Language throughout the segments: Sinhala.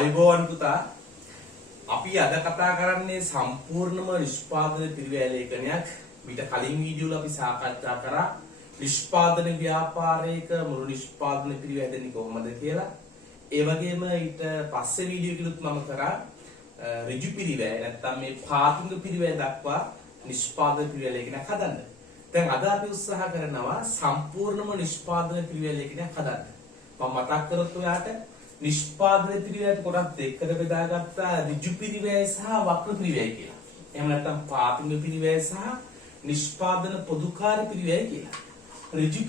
ආයුබෝවන් පුතා අපි අද කතා කරන්නේ සම්පූර්ණම නිෂ්පාදන පිරිවැය ලේඛනයක්. ඊට කලින් වීඩියෝ වල අපි සාකච්ඡා කරා නිෂ්පාදන ව්‍යාපාරයක මුළු නිෂ්පාදන පිරිවැය දෙන්නේ කොහොමද කියලා. ඒ වගේම ඊට පස්සේ වීඩියෝ එකලුත් මම කරා ඍජු පිරිවැය නැත්නම් මේ පාතුංග පිරිවැය දක්වා නිෂ්පාදන පිරිවැය ලේඛනයක් හදන්න. දැන් අද අපි උත්සාහ කරනවා සම්පූර්ණම නිෂ්පාදන පිරිවැය ලේඛනයක් හදන්න. මම මතක් කරොත් ඔයාට නිෂ්පාදන පිරිවැයට කොටස් දෙකකට බෙදාගත්තා ඍජු පිරිවැය සහ වක්‍ර පිරිවැය කියලා. එහෙම නැත්නම් පාතුංග පිරිවැය සහ නිෂ්පාදන පොදුකාරී පිරිවැය කියලා. ඍජු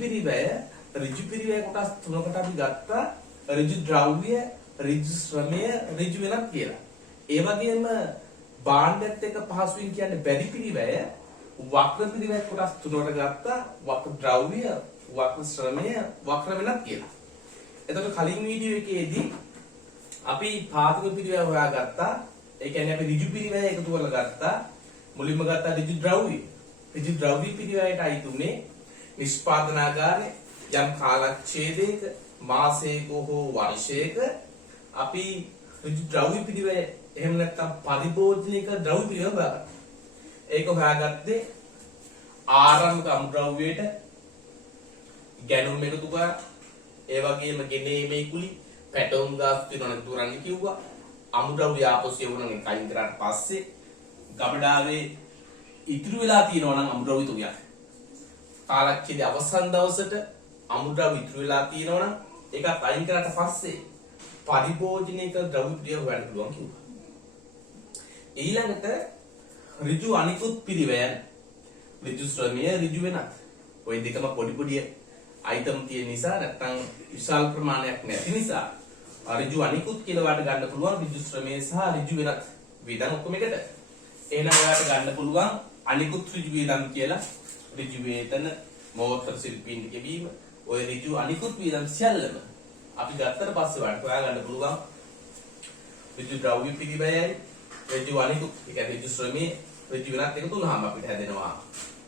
පිරිවැය කොටස් තුනකට අපි ගත්තා ඍජු ද්‍රව්‍ය, ඍජු ශ්‍රමය, ඍජු වෙනත් කියලා. ඒ වගේම භාණ්ඩයත් එක්ක පහසුවෙන් කියන්න බැරි පිරිවැය වක්‍ර පිරිවැය කොටස් තුනකට ගත්තා වක්‍ර ද්‍රව්‍ය, වක්‍ර ශ්‍රමය, වක්‍ර වෙනත් කියලා. එතකොට කලින් වීඩියෝ එකේදී අපි පාතුංග පිරිවැය හොයාගත්තා. ඒ කියන්නේ අපි ඍජු පිරිවැය එකතු කරලා ගත්තා. මුලින්ම ගත්තා ඍජු ද්‍රව්‍ය. ඍජු ද්‍රව්‍ය පිරිවැයට අයිති උනේ නිෂ්පාදනාගාරයේ යම් කාලච්ඡේදයක මාසයක හෝ වර්ෂයක අපි ඍජු ද්‍රව්‍ය පිරිවැය එහෙම නැත්නම් පරිභෝජනික ද්‍රව්‍ය පිරිවැය හොයාගත්තා. ඒක හොයාගත්තේ ආරම්භක අමුද්‍රව්‍යයට ගැණුම් එකතු කරා. ඒ වගේම ගෙනීමේ කුලි පැටවුම් ගාස්තු වෙනවනේ දුරන්නේ කිව්වා. අමුද්‍රව්‍ය ආපස්සේ වුණානේ කයින් කරාට පස්සේ ගබඩාවේ ඉතුරු වෙලා තියෙනවා නම් අමුද්‍රව්‍ය තුනක්. කාලච්ඡේදයේ අවසන් දවසට අමුද්‍රව්‍ය ඉතුරු වෙලා තියෙනවා නම් ඒකත් අයින් කරාට පස්සේ පරිභෝජනීය ද්‍රව්‍ය පිරිවැය හොයන්න පුළුවන් කිව්වා. ඊළඟට ඍජු අනිකුත් පිරිවැයන් ඍජු ශ්‍රමය, ඍජු වෙනත්. ওই දෙකම පොඩි පොඩි අයිටම් තියෙන නිසා නැත්නම් විශාල ප්‍රමාණයක් නැති නිසා ඍජු අනිකුත් කියලා වාට ගන්න පුළුවන් ඍජු ශ්‍රමය සහ ඍජු වෙනත් වේදන් ඔක්කොම එකට. එහෙනම් ඔයාලට ගන්න පුළුවන් අනිකුත් ඍජු වේදන් කියලා ඍජු වේතන, මෝටර ශිල්පීන් ගෙවීම, ඔය ඍජු අනිකුත් වේදන් සියල්ලම අපි ගත්තට පස්සේ වාට හොයා ගන්න පුළුවන් ඍජු ද්‍රව්‍ය පිරිවැයයි, ඍජු අනිකුත් ඒ කියන්නේ ඍජු ශ්‍රමයේ, ඍජු වෙනත් එකතු වුණාම අපිට හැදෙනවා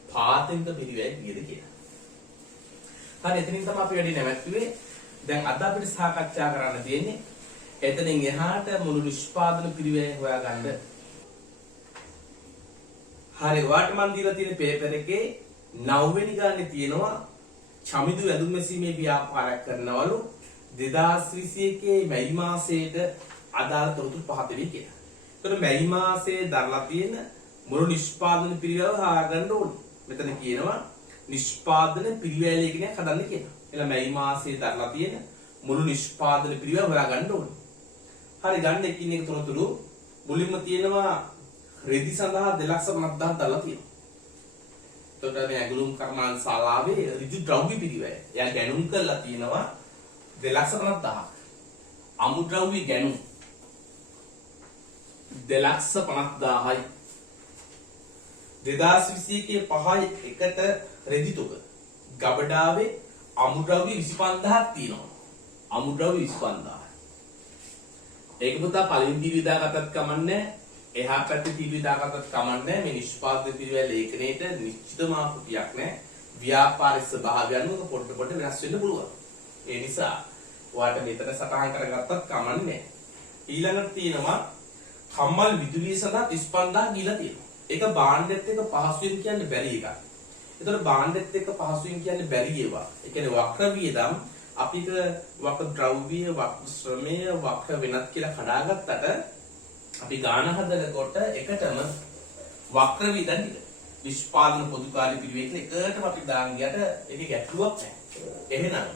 පාතුංග පිරිවැය කීයද කියලා. හරි එතනින් තමයි අපි වැඩි නැවැත්තුවේ. දැන් අද අපිට සාකච්ඡා කරන්න තියෙන්නේ එතනින් එහාට මුළු නිෂ්පාදන පිරිවැය හොයාගන්න. හරි වාට මන් දීලා තියෙන පේපර් එකේ 9 වෙනි ගානේ තියෙනවා චමිදු ඇඳුම් මැසීමේ ව්‍යාපාරයක් කරනවලු 2021 මැයි මාසයේට අදාළ තොරතුරු පහ දෙවි කියලා. ඒතකොට මැයි මාසයේ දරලා තියෙන මුළු නිෂ්පාදන පිරිවැය හොයාගන්න ඕනේ. මෙතන කියනවා නිෂ්පාදන පිරිවැය ලේඛනයක් හදන්න කියලා. එලා මැයි මාසයේ දරලා තියෙන මුළු නිෂ්පාදන පිරිවැය හොයා ගන්න ඕනේ. හරි ගන්න එකින් එක තොරතුරු මුලින්ම තියෙනවා රෙදි සඳහා 250000 දරලා තියෙනවා. එතකොට මේ ඇඟලුම් කර්මාන්ත ශාලාවේ ඍජු ද්‍රව්‍ය පිරිවැය. එයා ගැණුම් කරලා තියෙනවා 250000ක්. අමුද්‍රව්‍ය ගැණුම් 250000යි. 2021 5යි එකට රෙදි තුක ගබඩාවේ අමුද්‍රව්‍ය 25000ක් තියෙනවා. අමුද්‍රව්‍ය 25000. ඒක පුතා පළවෙනි තීරුව දාගත්තත් කමන්නේ. එහා පැත්තේ තීරුව දාගත්තත් කමන්නේ. මේ නිෂ්පාදන පිරිවැය ලේඛනයේට නිශ්චිත මාතෘකයක් නැහැ. ව්‍යාපාරික ස්වභාවය අනුව පොඩ වෙනස් වෙන්න පුළුවන්. ඒ නිසා ඔයාලට මෙතන සටහන් කරගත්තත් කමන්නේ. ඊළඟට තියෙනවා කම්මල් විදුලිය සඳහා 35000 ගිලා තියෙනවා. ඒක භාණ්ඩෙත් එක්ක පහසුවෙන් කියන්න බැරි එකක්. ඒතර භාණ්ඩෙත් එක්ක පහසුවෙන් කියන්න බැරි ඒවා. ඒ කියන්නේ වක්‍ර වියදම් අපිට වක්‍ර ද්‍රව්‍ය, වක්‍ර ශ්‍රමය, වක්‍ර වෙනත් කියලා කඩාගත්තට අපි ගාන හදනකොට එකටම වක්‍ර වියදම් ටික නිෂ්පාදන පොදුකාරී පිරිවැය කියලා එකටම අපි දාන් ගියට ඒකේ ගැටලුවක් නැහැ. එහෙනම්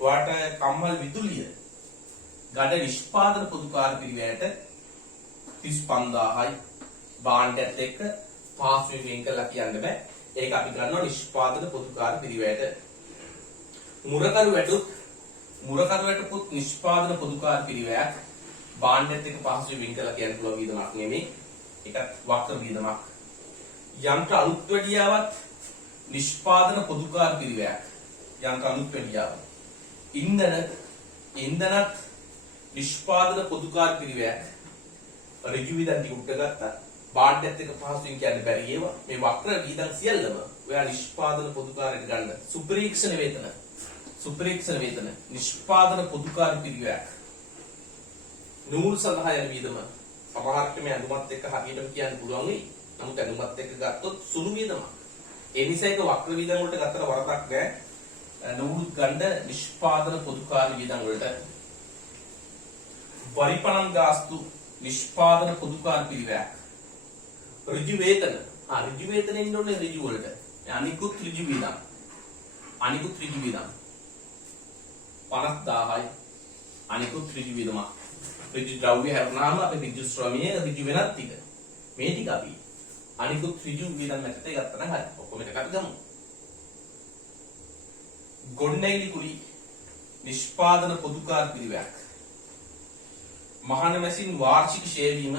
ඔයාට කම්මල් විදුලිය ගඩ නිෂ්පාදන පොදුකාරී පිරිවැයට 35000යි භාණ්ඩයත් එක්ක පාස්වෙන් වෙන් කරලා කියන්න බෑ. ඒක අපි ගන්නවා නිෂ්පාදන පොදුකාරී පිරිවැයට. මුරකරුවටපුත් නිෂ්පාදන පොදුකාරී පිරිවැයක් භාණ්ඩයත් එක්ක පාස්වෙන් වෙන් කරලා කියන්න පුළුවන් වියදමක් නෙමෙයි. ඒකත් වක්‍ර වියදමක්. යන්ත්‍ර අලුත් වැඩියාවත් නිෂ්පාදන පොදුකාරී පිරිවැයක්. යන්ත්‍ර අලුත් වැඩියාව. ඉන්ධනත් නිෂ්පාදන පොදුකාරී පිරිවැයක්. ඍජු වියදම් ටික උඩ ගත්තා. භාණ්ඩයත් එක්ක පහසුවෙන් කියන්න බැරි ඒවා මේ වක්‍ර වියදම් සියල්ලම ඔයා නිෂ්පාදන පොදුකාරයට ගන්න. සුපරීක්ෂණ වේතන නිෂ්පාදන පොදුකාරී පිරිවැයක් නූල් සඳහා යන වියදම සමහරට මේ ඇඳුමත් එක්ක හරියටම කියන්න පුළුවන් වෙයි. නමුත් ඇඳුමත් එක්ක ගත්තොත් සුළු වියදමක්. ඒ නිසා ඒක වක්‍ර වියදම් වලට ගත්තට වරදක් නැහැ. නූල් ගණ්ඩ නිෂ්පාදන පොදුකාර්ය වියදම් වලට පරිපණන් ගාස්තු නිෂ්පාදන පොදුකාර්ය පිරිවැයක්. ඍජු වේතන. ඍජු වේතනෙ ඉන්න ඕනේ ඍජු වලට. අනිකුත් ඍජු වියදම්. 50000යි. අනිකුත් ඍජු වියදම. ඍජු ද්‍රව්‍ය හැරුණාම අපි ඍජු ශ්‍රමයේ ඍජු වෙනත් ටික. මේ ටික අපි අනිකුත් ඍජු වියදම් යටතේ ගත්තා නම් හරි. ඔක්කොම එකට ගමු. ගොඩනැගිලි කුලී නිෂ්පාදන පොදුකාර්ය පිරිවැයක්. මහන මැසින් වාර්ෂික ෂෙයා වීම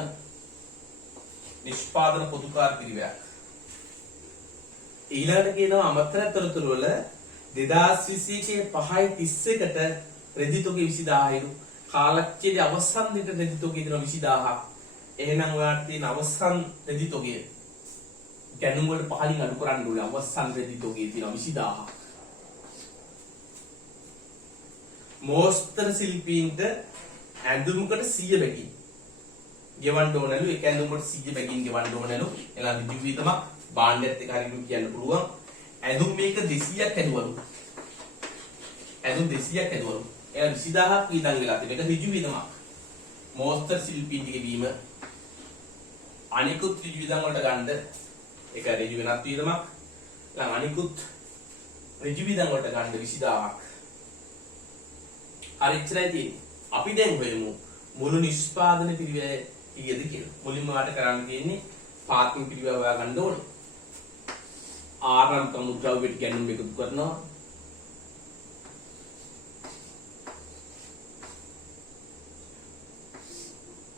නිෂ්පාදන පොදුකාර්ය පිරිවැයක්. ඊළඟට කියනවා අමතර තොරතුරු වල 2021 5:31ට රෙදි තොගේ 20000යිලු. කාලච්ඡේදයේ අවසන් දිනට රෙදි තොගේ දෙනවා 20000ක්. එහෙනම් ඔයාලට තියෙන අවසන් රෙදි තොගේ ගැනුම් වල පහලින් අඩු කරන්න ඕනේ. අවසන් රෙදි තොගේ තියෙනවා 20000ක්. මෝස්තර ශිල්පීන්ට ඇඳුමකට 100 බැගින් ගෙවන්න ඕනලු. එක ඇඳුමකට 100 බැගින් ගෙවන්න ඕනලු. එලා ඍජු වියදමක් බාණ්ඩයත් එක හරියට කියන්න පුළුවන්. ඇඳුම් මේක 200ක් ඇදුවලු. ඇඳුම් 200ක් ඇදුවලු. එයා 20000ක් වියදම් වෙලා තිබෙන එක ඍජු වියදමක්. මෝස්තර ශිල්පීන්ගේ වීම අනිකුත් ඍජු වියදම් වලට ගන්න ඒක ඍජු වෙනත් වියදමක්. ඊළඟ අනිකුත් ඍජු වියදම් වලට ගන්න 20000ක්. හරි ඉච්චරයි තියෙන්නේ. අපි දැන් හොයමු මුළු නිෂ්පාදන පිරිවැය කීයද කියලා. මුලින්ම වාට කරන්න තියෙන්නේ පාත්ම පිරිවැය හොයා ගන්න ඕනේ. ආරම්භක මුද්‍රව්‍යයට ගැනුම් එකතු කරනවා.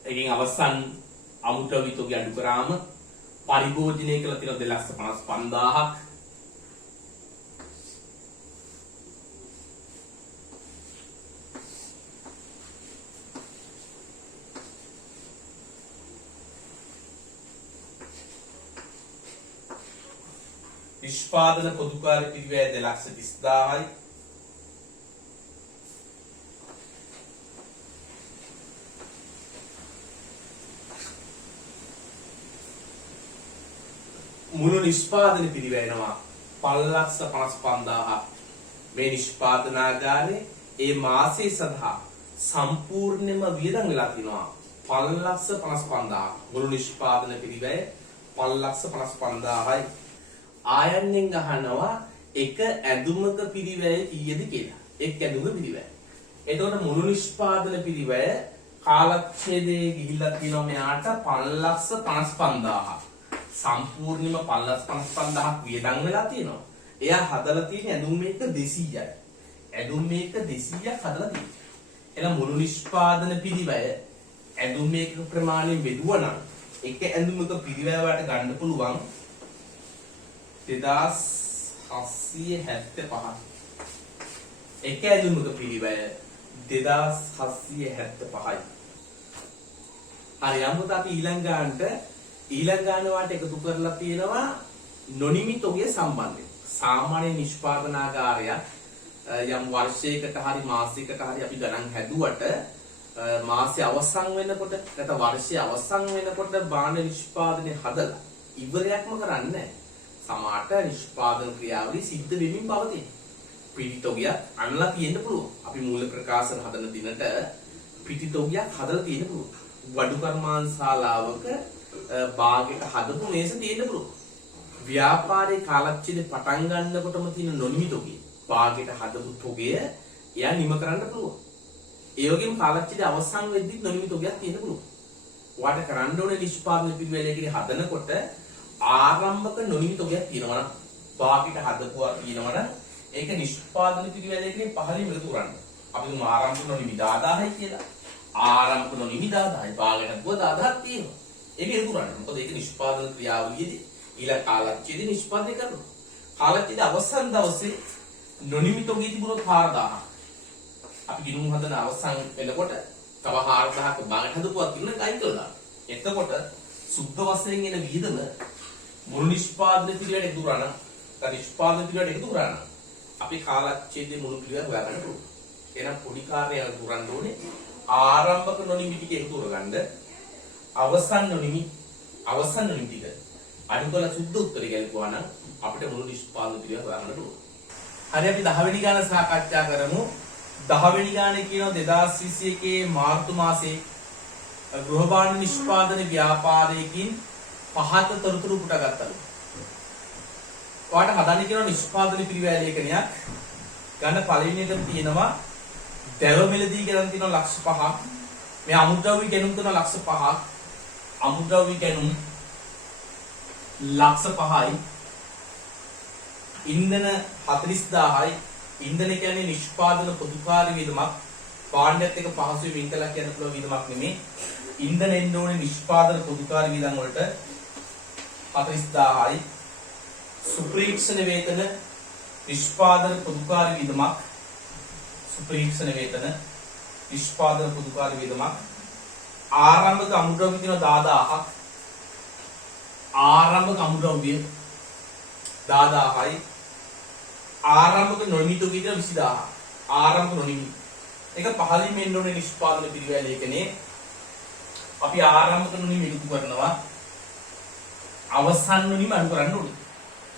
එකකින් අවසන් අමුද්‍රව්‍ය තොගය අඩු කරාම පරිභෝජනය කළ තියෙන 255000ක්. නිෂ්පාදන පොදුකාර්ය පිරිවැය 230000යි. මුළු නිෂ්පාදන පිරිවැයනවා 555000ක්. මේ නිෂ්පාදනාගාරයේ ඒ මාසයේ සඳහා සම්පූර්ණයෙන්ම වියදම් වෙලා තිනවා 555000ක්. මුළු නිෂ්පාදන පිරිවැය 555000යි. ආයන්නෙන් අහනවා එක ඇඳුමක පිරිවැය කීයද කියලා. එක් ඇඳුමක පිරිවැය. එතකොට මුළු නිෂ්පාදන පිරිවැය කාලච්ඡේදයේ ගිහිල්ලා තියෙනවා මෙයාට 555000ක්. සම්පූර්ණයෙන්ම 555000ක් වියදම් වෙලා තියෙනවා. එයා හදලා තියෙන ඇඳුම් මේක 200යි. ඇඳුම් මේක 200ක් හදලා තියෙනවා. එහෙනම් මුළු නිෂ්පාදන පිරිවැය ඇඳුම් මේක ප්‍රමාණයෙන් බෙදුවා නම් එක ඇඳුමක පිරිවැය වලට ගන්න පුළුවන් 2775. එක ඇඳුමක පිරිවැය 2775යි. හරි යමුත් අපි ඊළඟ ගානට වාට එකතු කරලා තියෙනවා නොනිමි තොගය සම්බන්ධයෙන්. සාමාන්‍ය නිෂ්පාදනාගාරයක් යම් වර්ෂයකට හරි මාසයකට හරි අපි ගණන් හැදුවට මාසයේ අවසන් වෙනකොට නැත්නම් වර්ෂයේ අවසන් වෙනකොට බාණ්ඩ නිෂ්පාදනය හදලා ඉවරයක්ම කරන්නේ නැහැ. සමාට නිෂ්පාදන ක්‍රියාවලිය සිද්ධ වෙමින් පවතින. පිටිතොගයක් අනලා තියෙන්න පුළුවන්. අපි මූල ප්‍රකාශන හදන දිනට පිටිතොගයක් හදලා තියෙන්න පුළුවන්. වඩු කර්මාන්තශාලාවක භාගයක හදපු මේස තියෙන්න පුළුවන්. ව්‍යාපාරයේ කාලච්ඡේදේ පටන් ගන්නකොටම තියෙන නොනිමි තොගය භාගයක හදපු තොගය එයා නිම කරන්න පුළුවන්. ඒ වගේම කාලච්ඡේදේ අවසන් වෙද්දි නොනිමි තොගයක් තියෙන්න පුළුවන්. ඔයාට කරන්න ඕනේ නිෂ්පාදන පිළිවෙලකදී හදනකොට ආරම්භක නොනිමි තොගයක් තියෙනවා නම් භාගයක හදපුවා තියෙනවා නම් ඒක නිෂ්පාදන පිළිවෙලකදී පහළින් එකතු කරන්න. අපි තුමු ආරම්භක නොනිමි 10000යි කියලා. ආරම්භක නොනිමි 10000යි භාගයක හදපුවා 10000ක් තියෙනවා. ඒක එකතු කරන්න. මොකද ඒක නිෂ්පාදන ක්‍රියාවලියේදී ඊළඟ කාලච්ඡේදේ නිෂ්පාදනය කරනවා. කාලච්ඡේදේ අවසන් දවසේ නොනිමි තොගය තිබුණොත් 4000ක්. අපි ගිණුම් හදන අවසන් වෙනකොට තව 4000ක් භාගයක හදපුවා තියෙන ගයි කළා. එතකොට සුද්ධ වශයෙන් එන වියදම මුළු නිෂ්පාදන පිළිවෙලට එකතු කරා නම් නිෂ්පාදන පිළිවෙලට එකතු කරා නම් අපි කාලච්ඡේදයේ මුළු පිළිවෙල හොයාගන්න පුළුවන්. එහෙනම් පොඩි කාර්යයක් කරන්න ඕනේ ආරම්භක නොනිමි ටික එකතු කරගන්න අවසන් නොනිමි ටික අඩු කරලා සුද්ධ උත්තරය ගැලපුවා නම් අපිට මුළු නිෂ්පාදන පිළිවෙල හොයන්න පුළුවන්. හරි අපි 10 වෙනි ගාන සාකච්ඡා කරමු. 10 වෙනි ගානේ කියනවා 2021 මාර්තු මාසයේ ගෘහභාණ්ඩ නිෂ්පාදන ව්‍යාපාරයකින් පහත තොරතුරු පුටගත්තලු. ඔයාලට හදන්න කියනවා නිෂ්පාදන පිළිවෙල ලේඛනයක්. ගන්න පළවෙනි එකම තියෙනවා දැව මිලදී ගණන් තියෙනවා ලක්ෂ 5ක්. මේ අමුද්‍රව්‍ය ගැනුම් කරන ලක්ෂ 5ක්. අමුද්‍රව්‍ය ගැනුම් ලක්ෂ 5යි. ඉන්ධන 40000යි. ඉන්ධන කියන්නේ නිෂ්පාදන පොදුකාරී වියදමක්. භාණ්ඩයත් එක පහසුවෙන් වින් කළා කියන්න පුළුවන් වියදමක් නෙමෙයි. ඉන්ධන එන්න ඕනේ නිෂ්පාදන පොදුකාරී වියදම් වලට 40000යි. සුප්‍රීක්ෂණ වේතන නිෂ්පාදන පොදුකාරී වියදමක්. සුප්‍රීක්ෂණ වේතන නිෂ්පාදන පොදුකාරී වියදමක්. ආරම්භක අමුද්‍රව්‍ය කියන 10000ක්. ආරම්භක අමුද්‍රව්‍ය 10000යි. ආරම්භක නොනිමිත කියන 20000ක්. ආරම්භක නොනිමිත. ඒක පහලින් මෙන්න ඕනේ නිෂ්පාදන පිළිවෙල ලේඛනයේ. අපි ආරම්භක නොනිමිත එකතු කරනවා. අවසන් නොනිමිත අනු කරන්න ඕනේ.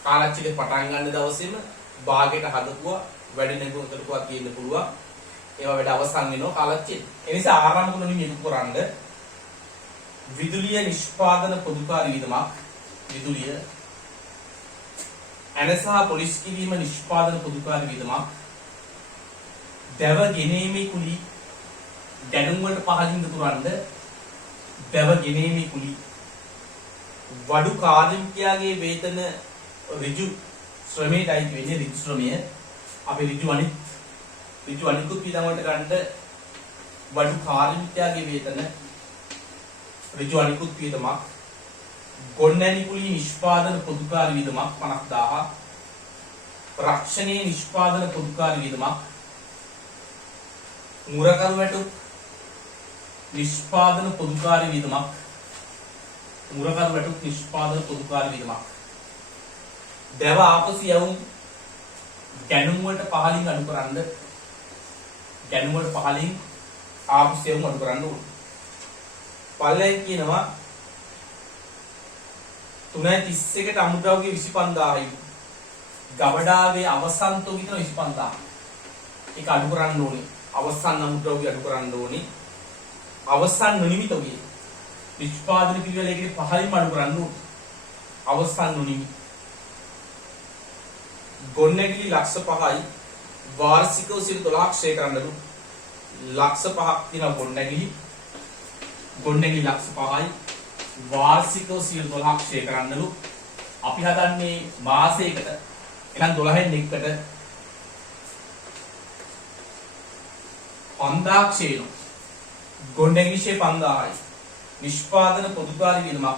කාලච්චලේ පටන් ගන්න දවසේම භාගයට හදපුවා වැඩි නෙගුණ කරපුවා කියන්න පුළුවන්. ඒවා වැඩ අවසන් වෙනවා කාලච්චලේ. ඒ නිසා ආරම්භක නොනිමිත එකතු කරන්න විදුලිය නිෂ්පාදන පොදුකාරී වියදමක්. විදුලිය ඇනසහ පොලිස් කිරීම නිෂ්පාදන පොදුකාරී වියදමක්. දැව ගෙනීමේ කුලී දැනුම් වලට පහලින් දතුරන්න දැව ගෙනීමේ කුලී වඩු කාර්මිකයාගේ වේතන ඍජු ශ්‍රමයටයි වෙන්නේ. ඍජු ශ්‍රමය අපි ඍජු අනිකුත් වියදම් වලට ගන්න වඩු කාර්මිකයාගේ වේතන ඍජු අනිකුත් වියදමක්. ගොන්නැලි කුලී නිෂ්පාදන පොදුකාරී වියදමක් 50000ක්. රක්ෂණයේ නිෂ්පාදන පොදුකාරී වියදමක්. මුරකරු වැටුප් නිෂ්පාදන පොදුකාරී වියදමක්. මුරකරු වැටුප් නිෂ්පාදන පොදුකාරී වියදමක්. දැව ආපසු යවුම් ගැනුම් වලට පහලින් අඩු කරන්න. ගැනුම් වලට පහලින් ආපසු යවුම් අඩු කරන්න ඕනේ. පළවෙනි කියනවා 331ට අමුද්‍රව්‍ය 25000යි. ගබඩාවේ අවසන් තොග විතර 25000. ඒක අඩු කරන්න ඕනේ. අවසන් අමුද්‍රව්‍ය අඩු කරන්න ඕනේ. අවසන් නොනිමි තොගය නිෂ්පාදන පිළිවෙල එකේ පහලින්ම අඩු කරන්න ඕනේ. අවසන් නොනිමි. ගොන්නැගිලි ලක්ෂ 5යි. වාර්ෂිකව 12ක් ක්ෂය කරන්නලු. ලක්ෂ 5ක් තියෙන ගොන්නැගිලි ලක්ෂ 5යි. වාර්ෂිකව 12ක් ක්ෂය කරන්නලු. අපි හදන්නේ මාසයකට එහෙනම් 12න් එකකට 5000ක් ක්ෂය වෙනවා. ගොන්නැගිලි ක්ෂය 5000යි. නිෂ්පාදන පොදුකාරී වියදමක්.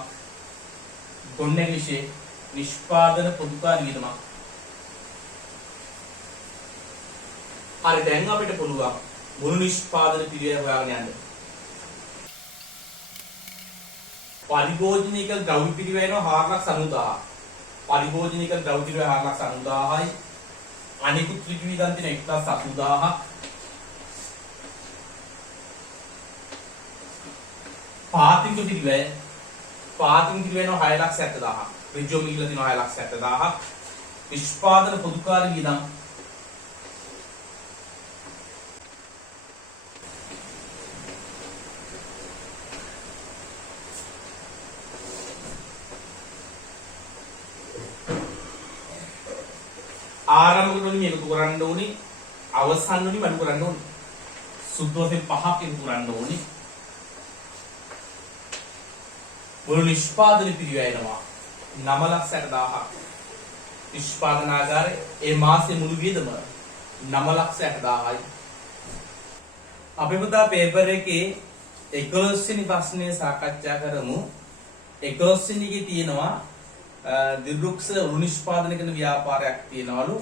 ගොන්නැගිලි ක්ෂය නිෂ්පාදන පොදුකාරී වියදමක්. හරි දැන් අපිට පුළුවන් මුළු නිෂ්පාදන පිළිවෙල හොයාගෙන යන්න. පරිභෝජනික ද්‍රව්‍ය පිළිවෙල 490000ක්. පරිභෝජනික ද්‍රව්‍ය පිළිවෙල 490000යි. අනිකුත් ඍජු වියදම් තියෙන 18000ක්. පාතික පිළිවෙල 6,70,000ක්. ඍජු මිල තියෙන 6,70,000ක්. නිෂ්පාදන පොදුකාරී වියදම් ආරම්භක නොනිමි එකතු කරන්න ඕනේ. අවසන් නොනිමි අඩු කරන්න ඕනේ. සුද්ධ වශයෙන් 5ක් එකතු කරන්න ඕනේ. මුළු නිෂ්පාදන පිළිවෙල එනවා 9,60,000ක්. නිෂ්පාදනාගාරයේ ඒ මාසයේ මුළු වියදම 9,60,000යි. අපි පුතා පේපර් එකේ 11 වෙනි ප්‍රශ්නය සාකච්ඡා කරමු. 11 වෙනි එකේ තියෙනවා දිරුක්ෂ උණු නිෂ්පාදන කරන ව්‍යාපාරයක් තියෙනවලු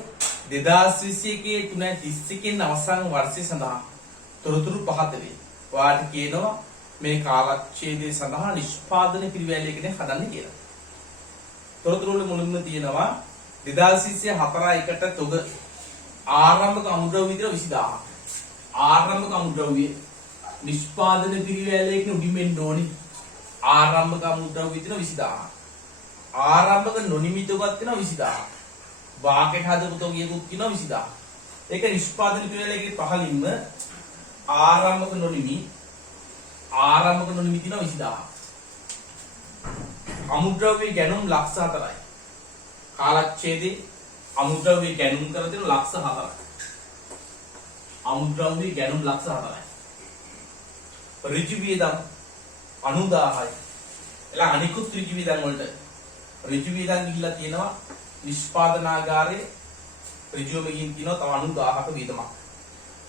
2021 3:31 අවසන් වර්ෂය සඳහා තොරතුරු පහත වේ. ඔයාලට කියනවා මේ කාලච්ඡේදය සඳහා නිෂ්පාදන පිළිවෙල ලේඛනය හදන්න කියලා. තොරතුරු වල මුලින්ම තියෙනවා 2024 1ට තොග ආරම්භක අමුද්‍රව්‍ය විතර 20000ක්. ආරම්භක අමුද්‍රව්‍ය නිෂ්පාදන පිරිවැලයක උඩින් වෙන්න ඕනේ. ආරම්භක අමුද්‍රව්‍ය තියෙනවා 20000. ආරම්භක නොනිමිත උගත් තියෙනවා 20000. වාකෙට හදපු තෝගියකුත් තියෙනවා 20000. ඒක නිෂ්පාදන පිරිවැලයක පහළින්ම ආරම්භක නොනිමි තියෙනවා 20000. අමුද්‍රව්‍ය ගැනුම් ලක්ෂ 4යි. කාලච්ඡේදේ අමුද්‍රව්‍ය ගැනුම් කරලා තියෙන ලක්ෂ 4යි. අමුද්‍රව්‍ය ගැනුම් ලක්ෂ 4යි. ඍජු වියදම් 90000යි. එලා අනිකුත් ඍජු වියදම් වලට ඍජු වියදම් ගිහිල්ලා තියෙනවා නිෂ්පාදනාගාරයේ ඍජුවම ගිහින් තියෙනවා තව 90000ක වියදමක්.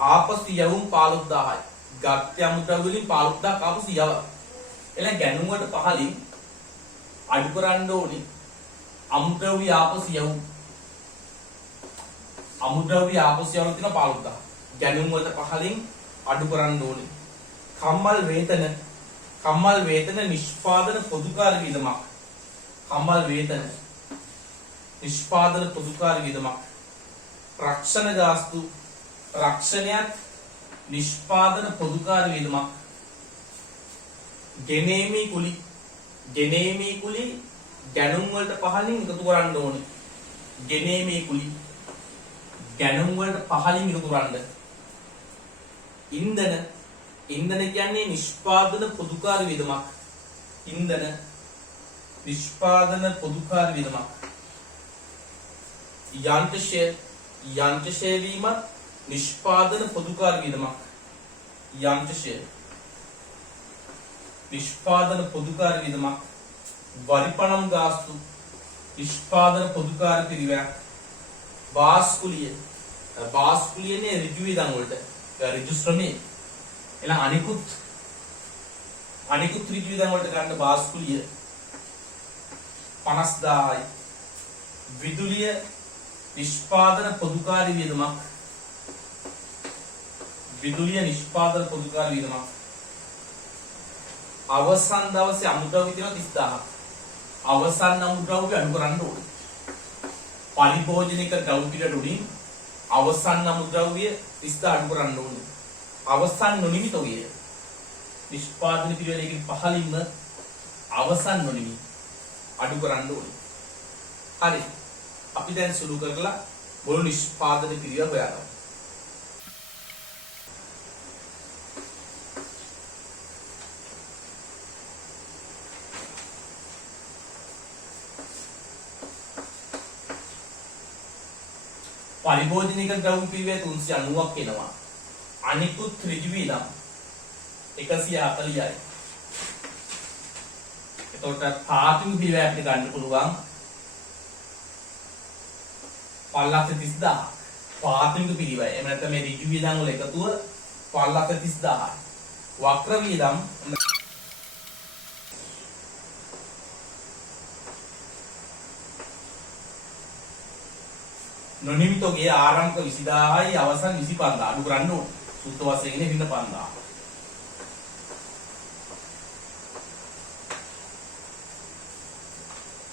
ආපසු යවුම් 15000යි. ගත්‍ය අමුද්‍රව්‍ය වලින් 15000ක් ආපසු යව. එලා ගැනුම් වලට පහලින් අඩු කරන්න ඕනේ අමුද්‍රව්‍ය ආපසු යවුම්. අමුද්‍රව්‍ය ආපසු යවන තියෙන 15000. ගැනුම් වලට පහලින් අඩු කරන්න ඕනේ. කම්මල් වේතන නිෂ්පාදන පොදුකාර වියදමක්. කම්මල් වේතන නිෂ්පාදන පොදුකාර වියදමක්. රක්ෂණ ගාස්තු රක්ෂණයත් නිෂ්පාදන පොදුකාර වියදමක්. ගෙනීමේ කුලි ගැනුම් වලට පහලින් එකතු කරන්න ඕනේ. ගෙනීමේ කුලි ගැනුම් වලට පහලින් එකතු කරන්න. ඉන්ධන කියන්නේ නිෂ්පාදන පොදුකාර වියදමක්. ඉන්ධන නිෂ්පාදන පොදුකාර වියදමක්. යන්ත්‍රශය වීමත් නිෂ්පාදන පොදුකාර වියදමක්. යන්ත්‍රශය නිෂ්පාදන පොදුකාර වියදමක්. වරිපණම් ගාස්තු නිෂ්පාදන පොදුකාර පිරිවැයක්. බාස්කුලියනේ ඍජු වියදම් වලට ඍජු ශ්‍රමයේ එලා අනිකුත් ඍජු වියදම් වලට ගන්න බාස්කුලිය 50000යි. විදුලිය නිෂ්පාදන පොදුකාර වියදමක්. අවසන් දවසේ අමුද්‍රව්‍ය තියෙනවා 30000ක්. අවසන් අමුද්‍රව්‍ය අඩු කරන්න ඕනේ. පරිභෝජනික ද්‍රව්‍ය පිටට උඩින් අවසන් අමුද්‍රව්‍ය 30000 අඩු කරන්න ඕනේ. අවසන් නොනිමිත ඔය නිෂ්පාදන පිරිවැලකින් පහළින්ම අවසන් නොනිමි අඩු කරන්න ඕනේ. හරි. අපි දැන් සුළු කරලා මුළු නිෂ්පාදන පිරිවැල හොයාගමු. පරිභෝජනික ද්‍රව්‍ය පිරිවැය 390ක් එනවා. අනිකුත් ඍජු වියදම් 140යි. එතකොට පාතිම පිරිවැය අපිට ගන්න පුළුවන් 530000. පාතිම පිරිවැය. එහෙම නැත්නම් මේ ඍජු වියදම් වල එකතුව 530000. වක්‍ර වියදම් නොනිමිතෝගේ ආරම්භක 20000යි අවසන් 25000 අඩු කරන්න ඕනේ. සුද්ධ වශයෙන් ඉන්නේ 25000.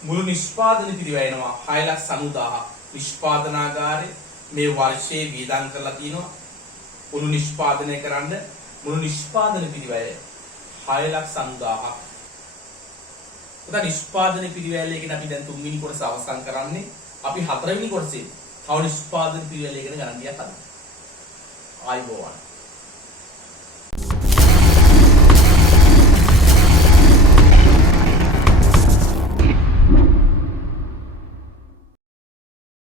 මුළු නිෂ්පාදන පිරිවැය එනවා 690000. නිෂ්පාදනාගාරේ මේ වර්ෂයේ වියදම් කරලා තිනවා මුළු නිෂ්පාදනය කරන්න මුළු නිෂ්පාදන පිරිවැය 690000ක්. උදා නිෂ්පාදන පිරිවැයලකින් අපි දැන් 3 වෙනි කොටස අවසන් කරන්නේ. අපි 4 වෙනි කොටසේ තව නිෂ්පාදන පිරිවැල ඉගෙන ගන්න ගියා කලින්. ආයිබෝවන්.